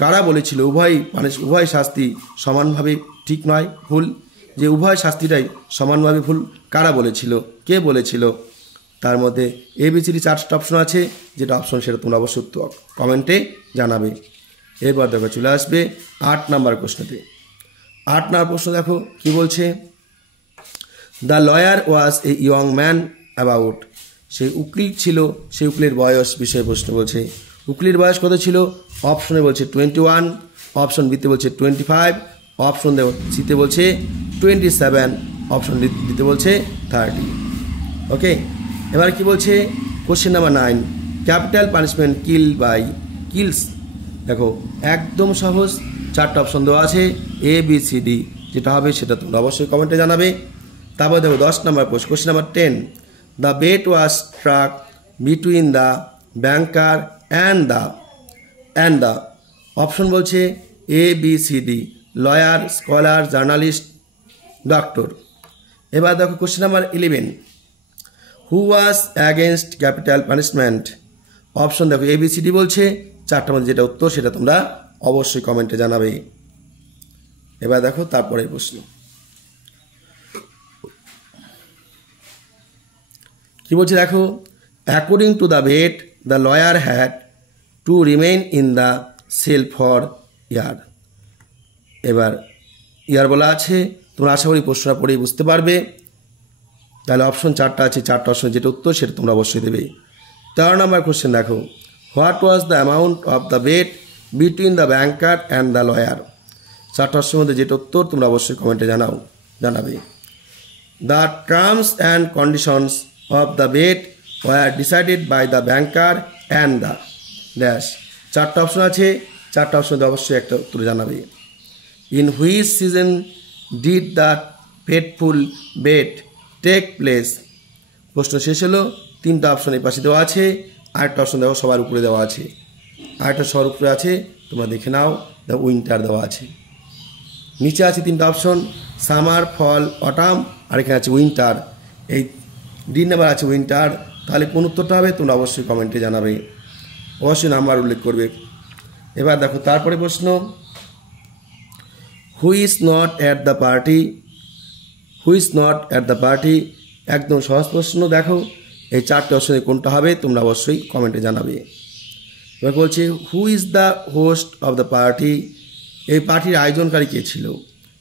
কারা বলেছিল উভয় শাস্তি সমানভাবে ঠিক নয়, ভুল, যে উভয় শাস্তিটাই সমানভাবে ভুল, কারা বলেছিল, কে বলেছিল? তার মধ্যে এবিসিডি 4টা অপশন আছে, যেটা অপশন সেটা তোমরা অবশ্যই কমেন্টে জানাবে। এরপর দেখো চলে আসবে 8 নাম্বার প্রশ্নতে। 8 নাম্বার প্রশ্ন দেখো কি বলছে, the lawyer was a young man about. সেই উকিল ছিল, সেই উকিলের বয়স বিষয়ে প্রশ্ন বলছে। উকিলের বয়স কত ছিল? অপশনে বলছে 21, অপশন বিতে বলছে 25, অপশন সিতে বলছে 27, অপশন ডিতে বলছে 30। ওকে, এবার কি বলছে question number 9, capital punishment kills. দেখো একদম সহজ, 4টা অপশন দেওয়া আছে ABCD, যেটা হবে সেটা তোমরা অবশ্যই কমেন্টে জানাবে। তারপর দেখো 10 নাম্বার প্রশ্ন, question number 10, the bet was struck between the banker and the option বলছে ABCD, lawyer, scholar, journalist, doctor. এবার দেখো question number 11, who was against capital punishment. Option দেখো ABCD বলছে, 4টার মধ্যে যেটা উত্তর সেটা তোমরা অবশ্যই কমেন্টে জানাবে। এবার দেখো তারপরে প্রশ্ন কি বলছে, দেখো according to the bet the lawyer had to remain in the cell for year. এবার ইয়ার বলা আছে, তোমরা আশা করি প্রশ্নটা পড়েই বুঝতে পারবে। তাহলে অপশন 4টা আছে, 4টা অপশন যেটা উত্তর সেটা তোমরা অবশ্যই দেবে। 13 নম্বর কোশ্চেন দেখো, what was the amount of the bet between the banker and the lawyer. 4টা অপশনের মধ্যে যেটা উত্তর তোমরা অবশ্যই কমেন্টে জানাবে। The terms and conditions of the bet were decided by the banker and the dash. 4টা অপশন আছে, 4টা অপশন অবশ্যই একটা উত্তর জানাবে। In which season did the fateful bet take place. প্রশ্ন শেষ হলো। 3টা অপশন এই পাশে দেওয়া আছে, আরেকটা অপশন দেখো সবার উপরে দেওয়া আছে, আরেকটা সবার উপরে আছে, তোমরা দেখে নাও, দ্য উইন্টার দেওয়া আছে। নিচে আছে 3টা অপশন, সামার, ফল, অটাম, আর এখানে আছে উইন্টার। এই ডি নাম্বার আছে উইন্টার। তাহলে কোন উত্তরটা হবে তোমরা অবশ্যই কমেন্টে জানাবে, অবশ্যই নাম্বার উল্লেখ করবে। এবার দেখো তারপরে প্রশ্ন, who is not at the party. Who is not at the party একদম সহজ প্রশ্ন। দেখো এই 4টে অপশনে কোনটা হবে তোমরা অবশ্যই কমেন্টে জানাবে। এবার বলছে who is the host of the party. এই পার্টির আয়োজনকারী কে ছিল?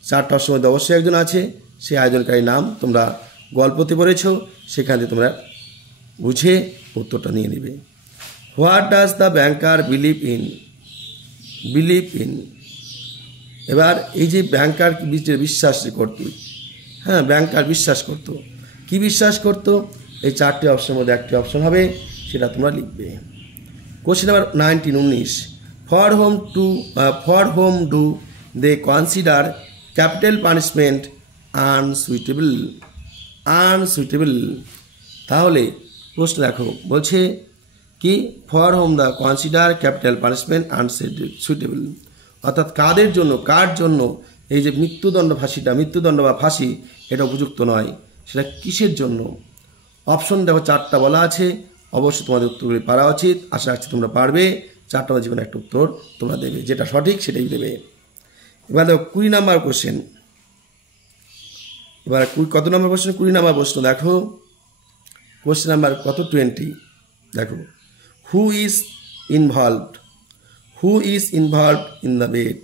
4টা অপশনের মধ্যে অবশ্যই একজন আছে, সেই আয়োজনকারীর নাম তোমরা গল্পতে পড়েছ, সেখান থেকে তোমরা বুঝে উত্তরটা নিয়ে নেবে। What does the banker believe in. এবার এই যে ব্যাংকার বিশ্বাস করত, হ্যাঁ ব্যাংকার বিশ্বাস করত, কি বিশ্বাস করত? এই 4টে অপশনের মধ্যে একটি অপশন হবে, সেটা তোমরা লিখবে। Question number 19, for whom do they consider capital punishment unsuitable. তাহলে প্রশ্ন দেখো বলছে কি, for whom the consider capital punishment unsuitable, অর্থাৎ কার জন্য এই যে মৃত্যুদণ্ড বা ফাঁসি এটা উপযুক্ত নয়, সেটা কিসের জন্য? অপশন দেখো 4টা বলা আছে, অবশ্যই তোমাদের উত্তরগুলি পারা উচিত। আশা রাখছি তোমরা পারবে। 4টা মধ্যে কোনো একটা উত্তর তোমরা দেবে, যেটা সঠিক সেটাই দেবে। এবার দেখো 20 নম্বর কোশ্চেন। এবার কত নম্বর প্রশ্ন? 20 নম্বর প্রশ্ন। দেখো কোশ্চেন নাম্বার কত? 20। দেখো who is involved in the bed.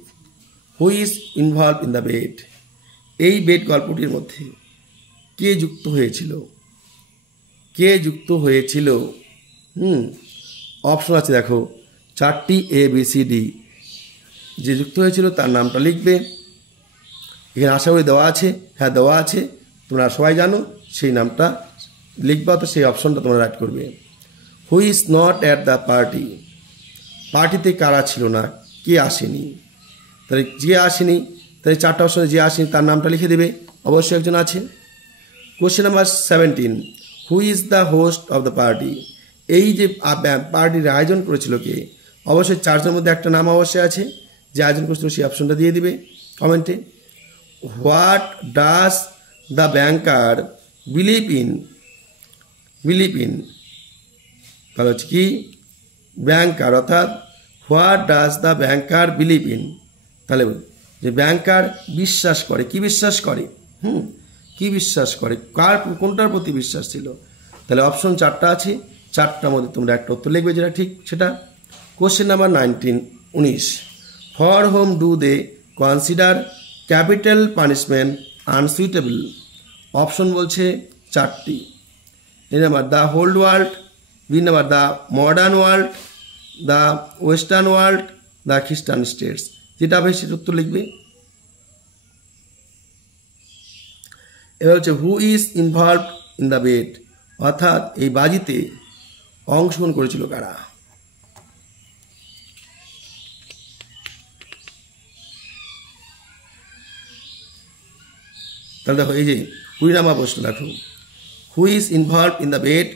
Who is involved in the bed, এই বেড গল্পটির মধ্যে কে যুক্ত হয়েছিল? অপশন আছে দেখো 4টি ABCD, যে যুক্ত হয়েছিল তার নামটা লিখবে। এখানে আশা করি দেওয়া আছে, হ্যাঁ দেওয়া আছে, তোমরা সবাই জানো, সেই নামটা লিখবা, তো সেই অপশনটা তোমরা রাইট করবে। Who is not at the party, পার্টিতে কারা ছিল না, কে আসেনি। তাহলে যে আসেনি, তাহলে চারটা অপশনে যে আসেনি তার নামটা লিখে দেবে, অবশ্যই একজন আছে। Question number 17, who is the host of the party, এই যে পার্টির আয়োজন করেছিল কে, অবশ্যই চারজনের মধ্যে একটা নাম অবশ্যই আছে, যে আয়োজন করেছিল সেই অপশনটা দিয়ে দিবে কমেন্টে। What does the banker believe in, তাহলে হচ্ছে কি ব্যাংকার, অর্থাৎ what does the banker believe in, তাহলে যে ব্যাংকার বিশ্বাস করে, কি বিশ্বাস করে, কি বিশ্বাস করে, কোনটার প্রতি বিশ্বাস ছিল। তাহলে অপশন চারটা আছে, চারটার মধ্যে তোমরা একটা উত্তর লিখবে যেটা ঠিক সেটা। Question number 19, for whom do they consider capital punishment unsuitable, option বলছে চারটি। A number the whole world, B number the modern world, the western world, the Christian states, যেটা হবে সেটা উত্তর লিখবে। এবার হচ্ছে who is involved in the bet, অর্থাৎ এই বাজিতে অংশগ্রহণ করেছিল কারা। তাহলে দেখো এই যে 20 নম্বর প্রশ্ন দেখো, who is involved in the bet,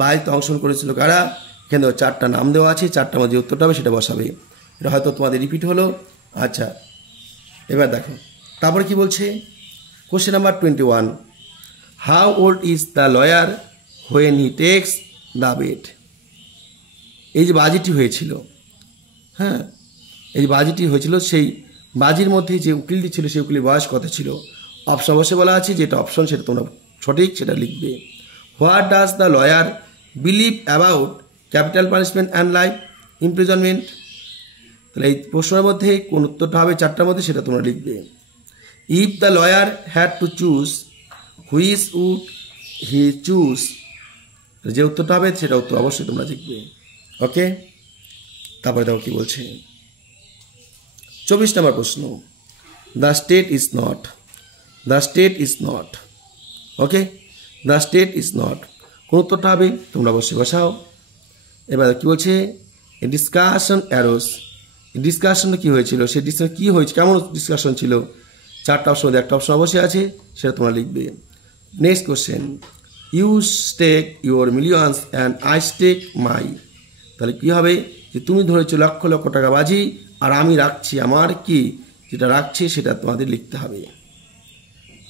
বাজিতে অংশগ্রহণ করেছিল কারা। এখানে চারটা নাম দেওয়া আছে, চারটার মধ্যে যে উত্তরটা হবে সেটা বসাবে। এটা হয়তো তোমাদের রিপিট হলো। আচ্ছা এবার দেখো তারপরে কি বলছে, question number 21, how old is the lawyer when he takes the bet, এই যে বাজিটি হয়েছিল, হ্যাঁ এই যে বাজিটি হয়েছিল, সেই বাজির মধ্যে যে উকিলটি ছিল সেই উকিলের বয়স কত ছিল। অপশন অবশ্যই বলা আছে, যেটা অপশন সেটা তোমরা সঠিক সেটা লিখবে। What does the lawyer believe about capital punishment and life imprisonment, তাহলে এই প্রশ্নের মধ্যে কোন উত্তরটা হবে চারটার মধ্যে সেটা তোমরা লিখবে। If the lawyer had to choose which would he choose, যে উত্তরটা হবে সেটা উত্তর অবশ্যই তোমরা লিখবে। ওকে, তারপরে দেখো কি বলছে 24 নম্বর প্রশ্ন, the state is not, the state is not, okay the state is not, কোন উত্তরটা হবে তোমরা অবশ্যই বসাও। এবার কি বলছে, এ ডিসকাশন অ্যারোস, ডিসকাশনটা কী হয়েছিল, সেই ডিসকাশন কী হয়েছে, কেমন ডিসকাশন ছিল, চারটা অপশন মধ্যে একটা অপশন অবশ্যই আছে সেটা তোমরা লিখবে। Next question, you stake your millions and I stake my, তাহলে কী হবে, যে তুমি ধরেছো লক্ষ লক্ষ টাকা বাজি আর আমি রাখছি আমার কি, যেটা রাখছি সেটা তোমাদের লিখতে হবে।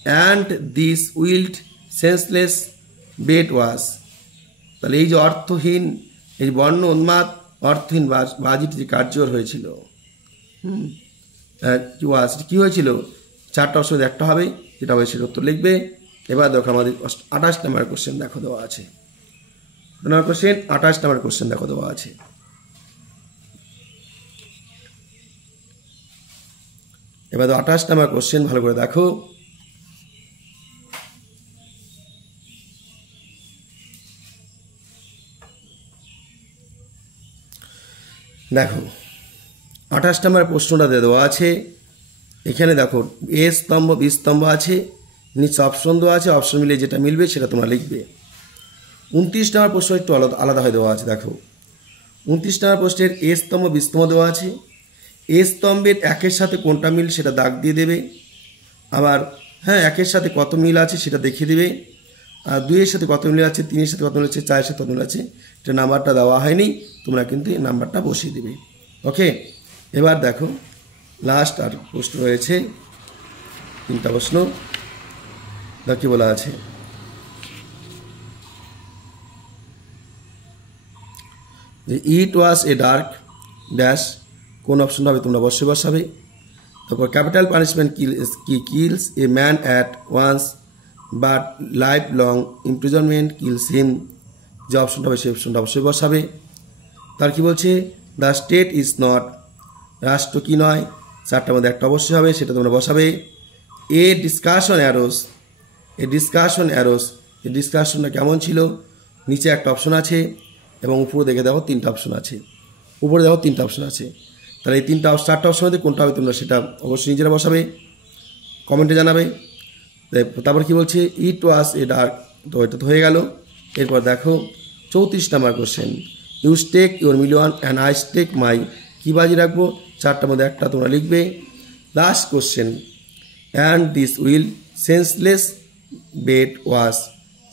And this wild senseless bet was, তাহলে এই যে অর্থহীন, এই যে বর্ণ উন্মাদ অর্থহীন বাজিটি যে কার্যকর হয়েছিল, কি ওয়াজ কী হয়েছিল, চারটা অপশন একটা হবে, যেটা হবে সেটা উত্তর লিখবে। এবার দেখো আমাদের 28 নম্বর কোশ্চেন দেখো দেওয়া আছে, 28 নম্বর কোশ্চেন দেখো দেওয়া আছে। এবার 28 নম্বর কোশ্চেন ভালো করে দেখো, দেখো 28 নম্বর প্রশ্নটা দেওয়া আছে। এখানে দেখো এ স্তম্ভ বি স্তম্ভ আছে, নিচে অপশন দেওয়া আছে, অপশন মিলিয়ে যেটা মিলবে সেটা তোমরা লিখবে। 29 নম্বর প্রশ্ন একটু আলাদা হয়ে দেওয়া আছে। দেখো 29 নম্বর প্রশ্নের এ স্তম্ভ বি স্তম্ভ দেওয়া আছে, এ স্তম্ভের একের সাথে কোনটা মিল সেটা দাগ দিয়ে দেবে, আবার হ্যাঁ একের সাথে কত মিল আছে সেটা দেখিয়ে দেবে, আর 2-এর সাথে কত মিল আছে, 3-এর সাথে কত মিল আছে, 4-এর সাথে কত মিল আছে, এটা নাম্বারটা দেওয়া হয়নি, তোমরা কিন্তু এই নাম্বারটা বসিয়ে দেবে। ওকে, এবার দেখো লাস্ট আর প্রশ্ন রয়েছে 3টা প্রশ্ন, দেখো কি বলা আছে, যে it was a dark dash, কোন অপশন হবে তোমরা অবশ্যই বসাবে। তারপর capital punishment kills a man at once but life long imprisonment kills him, যে অপশনটা হবে সেই অপশনটা অবশ্যই বসাবে। তার কি বলছে, দ্য স্টেট ইজ নট, রাষ্ট্র কি নয়, চারটার মধ্যে একটা অবশ্যই হবে সেটা তোমরা বসাবে। A discussion arose, a discussion arose, এই ডিসকাশনটা কেমন ছিল, নিচে একটা অপশন আছে এবং উপরে দেখে দেখো 3টা অপশন আছে, উপরে দেখো 3টা অপশন আছে। তাহলে এই 4টা অপশন মধ্যে কোনটা হবে তোমরা সেটা অবশ্যই নিজেরা বসাবে, কমেন্টে জানাবে। তারপর কি বলছে, ইট ওয়াজ এ ডার্ক, তো এটা তো হয়ে গেল। এরপর দেখো 34 নম্বর question, you stake your million and I stake my, কী বাজি রাখবো? 4টার মধ্যে একটা তোমরা লিখবে। Last question, and this will senseless bet was,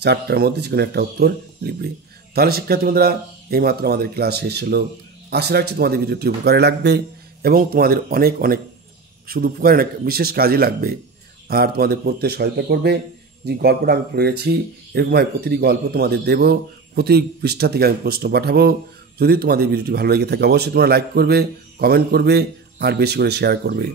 4টার মধ্যে যে কোনো একটা উত্তর লিখবে। তাহলে শিক্ষার্থী বন্ধুরা, এইমাত্র আমাদের ক্লাস শেষ হলো। আশা রাখছি তোমাদের ভিডিওটি উপকারে লাগবে এবং তোমাদের অনেক অনেক শুধু উপকারে না, বিশেষ কাজে লাগবে আর তোমাদের পড়তে সহায়তা করবে। যে গল্পটা আমি পড়েছি এরকমভাবে প্রতিটি গল্প তোমাদের দেব, প্রতি পৃষ্ঠা থেকে আমি প্রশ্ন পাঠাবো। যদি তোমাদের ভিডিওটি ভালো লেগে থাকে অবশ্যই তোমরা লাইক করবে, কমেন্ট করবে আর বেশি করে শেয়ার করবে।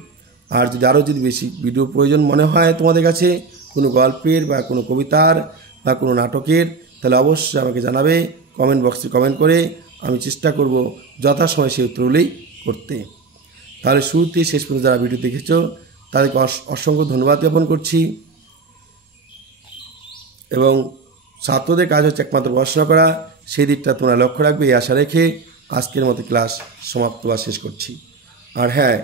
আর যদি বেশি ভিডিও প্রয়োজন মনে হয় তোমাদের কাছে, কোনো গল্পের বা কোনো কবিতার বা কোনো নাটকের, তাহলে অবশ্যই আমাকে জানাবে কমেন্ট বক্সে কমেন্ট করে। আমি চেষ্টা করব যথাসময় সেই উত্তরগুলোই করতে। তাহলে শুরুতে শেষ পর্যন্ত যারা ভিডিও দেখেছো তাদেরকে অসংখ্য ধন্যবাদ জ্ঞাপন করছি। এবং ছাত্রদের কাজ হচ্ছে একমাত্র পড়াশোনা করা, সেই দিকটা তোমরা লক্ষ্য রাখবে এই আশা রেখে আজকের মতো ক্লাস সমাপ্ত বা শেষ করছি। আর হ্যাঁ,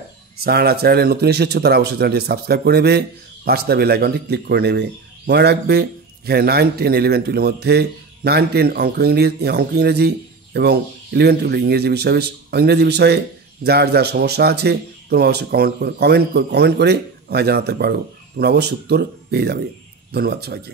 চ্যানেলে নতুন এসেছো তারা অবশ্যই চ্যানেলটি সাবস্ক্রাইব করে নেবে, পাশে বেল আইকনটি ক্লিক করে নেবে। মনে রাখবে এখানে 9, 10, 11, 12 মধ্যে 9, 10 অঙ্ক ইংরেজি এবং 11, 12 ইংরেজি বিষয়ে যার যার সমস্যা আছে তোমরা অবশ্যই কমেন্ট করে আমায় জানাতে পারো। তোমরা অবশ্যই উত্তর পেয়ে যাবে। ধন্যবাদ সবাইকে।